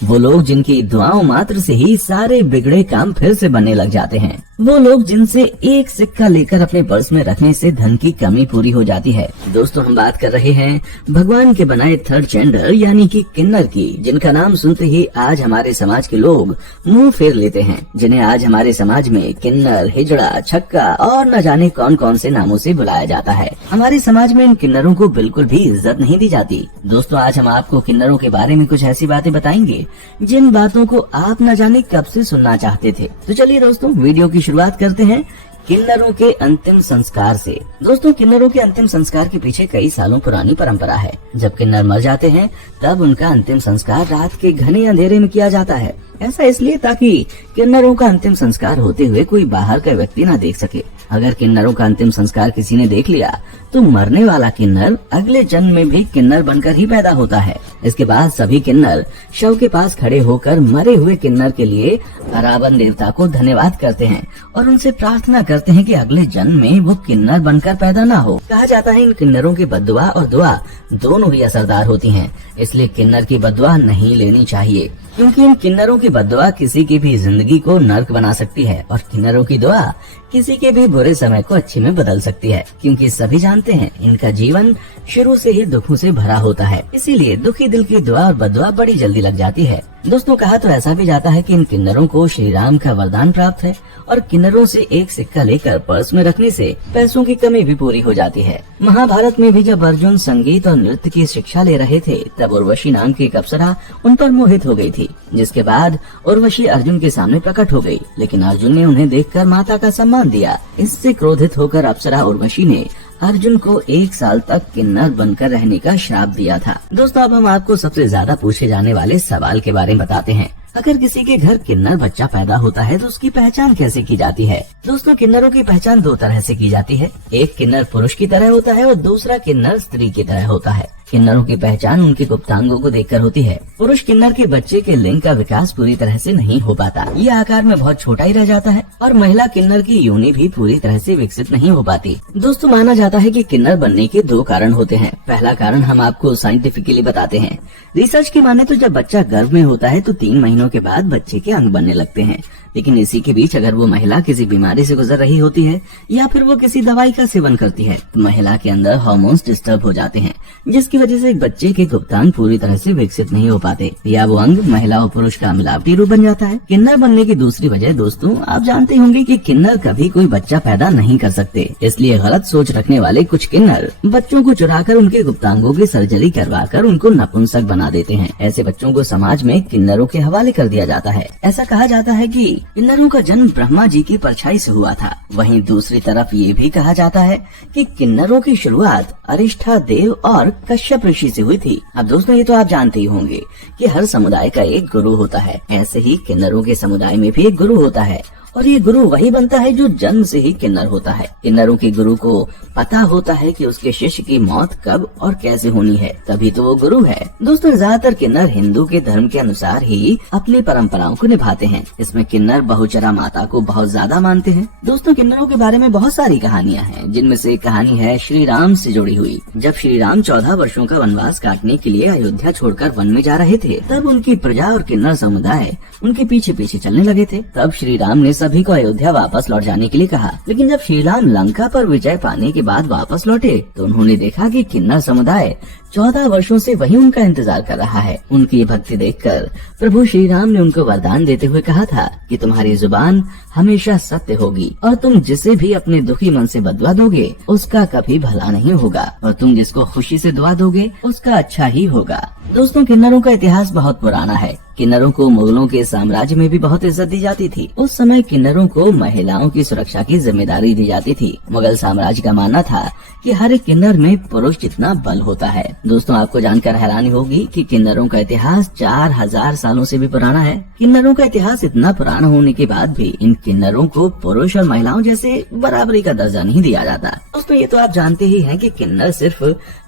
वो लोग जिनकी दुआओं मात्र से ही सारे बिगड़े काम फिर से बनने लग जाते हैं। वो लोग जिनसे एक सिक्का लेकर अपने पर्स में रखने से धन की कमी पूरी हो जाती है। दोस्तों, हम बात कर रहे हैं भगवान के बनाए थर्ड जेंडर यानी कि किन्नर की, जिनका नाम सुनते ही आज हमारे समाज के लोग मुंह फेर लेते हैं, जिन्हें आज हमारे समाज में किन्नर, हिजड़ा, छक्का और न जाने कौन कौन से नामों से बुलाया जाता है। हमारे समाज में इन किन्नरों को बिल्कुल भी इज्जत नहीं दी जाती। दोस्तों, आज हम आपको किन्नरों के बारे में कुछ ऐसी बातें बताएंगे जिन बातों को आप न जाने कब से सुनना चाहते थे। तो चलिए दोस्तों, वीडियो की शुरुआत करते हैं किन्नरों के अंतिम संस्कार से। दोस्तों, किन्नरों के अंतिम संस्कार के पीछे कई सालों पुरानी परंपरा है। जब किन्नर मर जाते हैं तब उनका अंतिम संस्कार रात के घने अंधेरे में किया जाता है। ऐसा इसलिए ताकि किन्नरों का अंतिम संस्कार होते हुए कोई बाहर का व्यक्ति न देख सके। अगर किन्नरों का अंतिम संस्कार किसी ने देख लिया तो मरने वाला किन्नर अगले जन्म में भी किन्नर बनकर ही पैदा होता है। इसके बाद सभी किन्नर शव के पास खड़े होकर मरे हुए किन्नर के लिए अरावन देवता को धन्यवाद करते हैं और उनसे प्रार्थना करते हैं कि अगले जन्म में वो किन्नर बनकर पैदा ना हो। कहा जाता है इन किन्नरों की बद्दुआ और दुआ दोनों ही असरदार होती हैं, इसलिए किन्नर की बद्दुआ नहीं लेनी चाहिए, क्योंकि इन किन्नरों की बद्दुआ किसी की भी जिंदगी को नर्क बना सकती है और किन्नरों की दुआ किसी के भी बुरे समय को अच्छे में बदल सकती है, क्योंकि सभी जानते हैं इनका जीवन शुरू से ही दुखों से भरा होता है। इसीलिए दुखी दिल की दुआ और बद्दुआ बड़ी जल्दी लग जाती है। दोस्तों, कहा तो ऐसा भी जाता है कि इन किन्नरों को श्री राम का वरदान प्राप्त है और किन्नरों से एक सिक्का लेकर पर्स में रखने से पैसों की कमी भी पूरी हो जाती है। महाभारत में भी जब अर्जुन संगीत और नृत्य की शिक्षा ले रहे थे तब उर्वशी नाम की एक अप्सरा उन पर मोहित हो गई थी, जिसके बाद उर्वशी अर्जुन के सामने प्रकट हो गई, लेकिन अर्जुन ने उन्हें देखकर माता का सम्मान दिया। इससे क्रोधित होकर अप्सरा उर्वशी ने अर्जुन को 1 साल तक किन्नर बनकर रहने का श्राप दिया था। दोस्तों, अब हम आपको सबसे ज्यादा पूछे जाने वाले सवाल के बारे में बताते हैं। अगर किसी के घर किन्नर बच्चा पैदा होता है तो उसकी पहचान कैसे की जाती है? दोस्तों, किन्नरों की पहचान 2 तरह से की जाती है। एक किन्नर पुरुष की तरह होता है और दूसरा किन्नर स्त्री की तरह होता है। किन्नरों की पहचान उनके गुप्तांगों को देखकर होती है। पुरुष किन्नर के बच्चे के लिंग का विकास पूरी तरह से नहीं हो पाता, ये आकार में बहुत छोटा ही रह जाता है और महिला किन्नर की योनि भी पूरी तरह से विकसित नहीं हो पाती। दोस्तों, माना जाता है कि किन्नर बनने के 2 कारण होते हैं। पहला कारण हम आपको साइंटिफिकली बताते हैं। रिसर्च की माने तो जब बच्चा गर्भ में होता है तो 3 महीनों के बाद बच्चे के अंग बनने लगते हैं, लेकिन इसी के बीच अगर वो महिला किसी बीमारी से गुजर रही होती है या फिर वो किसी दवाई का सेवन करती है तो महिला के अंदर हार्मोन्स डिस्टर्ब हो जाते हैं, जिसकी वजह से बच्चे के गुप्तांग पूरी तरह से विकसित नहीं हो पाते या वो अंग महिला और पुरुष का मिलावटी रूप बन जाता है। किन्नर बनने की दूसरी वजह दोस्तों, आप जानते होंगे कि किन्नर कभी कोई बच्चा पैदा नहीं कर सकते, इसलिए गलत सोच रखने वाले कुछ किन्नर बच्चों को चुराकर उनके गुप्तांगों की सर्जरी करवाकर उनको नपुंसक बना देते हैं। ऐसे बच्चों को समाज में किन्नरों के हवाले कर दिया जाता है। ऐसा कहा जाता है कि किन्नरों का जन्म ब्रह्मा जी की परछाई से हुआ था। वहीं दूसरी तरफ ये भी कहा जाता है कि किन्नरों की शुरुआत अरिष्ठा देव और कश्यप ऋषि से हुई थी। अब दोस्तों, ये तो आप जानते ही होंगे कि हर समुदाय का एक गुरु होता है। ऐसे ही किन्नरों के समुदाय में भी एक गुरु होता है और ये गुरु वही बनता है जो जन्म से ही किन्नर होता है। किन्नरों के गुरु को पता होता है कि उसके शिष्य की मौत कब और कैसे होनी है, तभी तो वो गुरु है। दोस्तों, ज्यादातर किन्नर हिंदू के धर्म के अनुसार ही अपनी परंपराओं को निभाते हैं। इसमें किन्नर बहुचरा माता को बहुत ज्यादा मानते हैं। दोस्तों, किन्नरों के बारे में बहुत सारी कहानियां हैं, जिनमें से एक कहानी है श्री राम से जुड़ी हुई। जब श्री राम 14 वर्षों का वनवास काटने के लिए अयोध्या छोड़कर वन में जा रहे थे तब उनकी प्रजा और किन्नर समुदाय उनके पीछे पीछे चलने लगे थे। तब श्री राम ने सभी को अयोध्या वापस लौट जाने के लिए कहा, लेकिन जब श्री राम लंका पर विजय पाने के बाद वापस लौटे तो उन्होंने देखा कि किन्नर समुदाय 14 वर्षों से वही उनका इंतजार कर रहा है। उनकी भक्ति देखकर प्रभु श्री राम ने उनको वरदान देते हुए कहा था कि तुम्हारी जुबान हमेशा सत्य होगी और तुम जिसे भी अपने दुखी मन से बदवा दोगे उसका कभी भला नहीं होगा और तुम जिसको खुशी से दुआ दोगे उसका अच्छा ही होगा। दोस्तों, किन्नरों का इतिहास बहुत पुराना है। किन्नरों को मुगलों के साम्राज्य में भी बहुत इज्जत दी जाती थी। उस समय किन्नरों को महिलाओं की सुरक्षा की जिम्मेदारी दी जाती थी। मुगल साम्राज्य का मानना था कि हर एक किन्नर में पुरुष जितना बल होता है। दोस्तों, आपको जानकर हैरानी होगी कि किन्नरों का इतिहास 4000 सालों से भी पुराना है। किन्नरों का इतिहास इतना पुराना होने के बाद भी इन किन्नरों को पुरुष और महिलाओं जैसे बराबरी का दर्जा नहीं दिया जाता। दोस्तों, ये तो आप जानते ही हैं कि किन्नर सिर्फ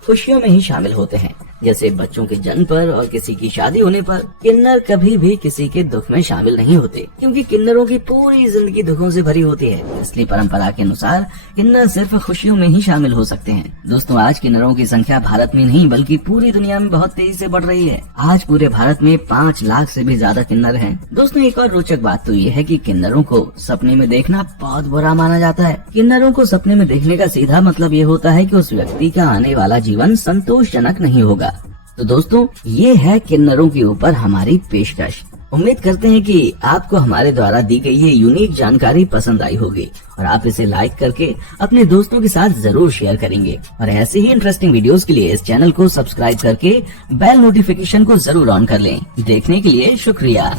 खुशियों में ही शामिल होते हैं। जैसे बच्चों के जन्म पर और किसी की शादी होने पर किन्नर कभी भी किसी के दुख में शामिल नहीं होते, क्योंकि किन्नरों की पूरी जिंदगी दुखों से भरी होती है। इसलिए परंपरा के अनुसार किन्नर सिर्फ खुशियों में ही शामिल हो सकते हैं। दोस्तों, आज किन्नरों की संख्या भारत में नहीं बल्कि पूरी दुनिया में बहुत तेजी से बढ़ रही है। आज पूरे भारत में 5 लाख से भी ज्यादा किन्नर हैं। दोस्तों, एक और रोचक बात तो ये है कि किन्नरों को सपने में देखना बहुत बुरा माना जाता है। किन्नरों को सपने में देखने का सीधा मतलब ये होता है कि उस व्यक्ति का आने वाला जीवन संतोषजनक नहीं होगा। तो दोस्तों, ये है किन्नरों के ऊपर हमारी पेशकश। उम्मीद करते हैं कि आपको हमारे द्वारा दी गई ये यूनिक जानकारी पसंद आई होगी और आप इसे लाइक करके अपने दोस्तों के साथ जरूर शेयर करेंगे। और ऐसे ही इंटरेस्टिंग वीडियोस के लिए इस चैनल को सब्सक्राइब करके बेल नोटिफिकेशन को जरूर ऑन कर लें। देखने के लिए शुक्रिया।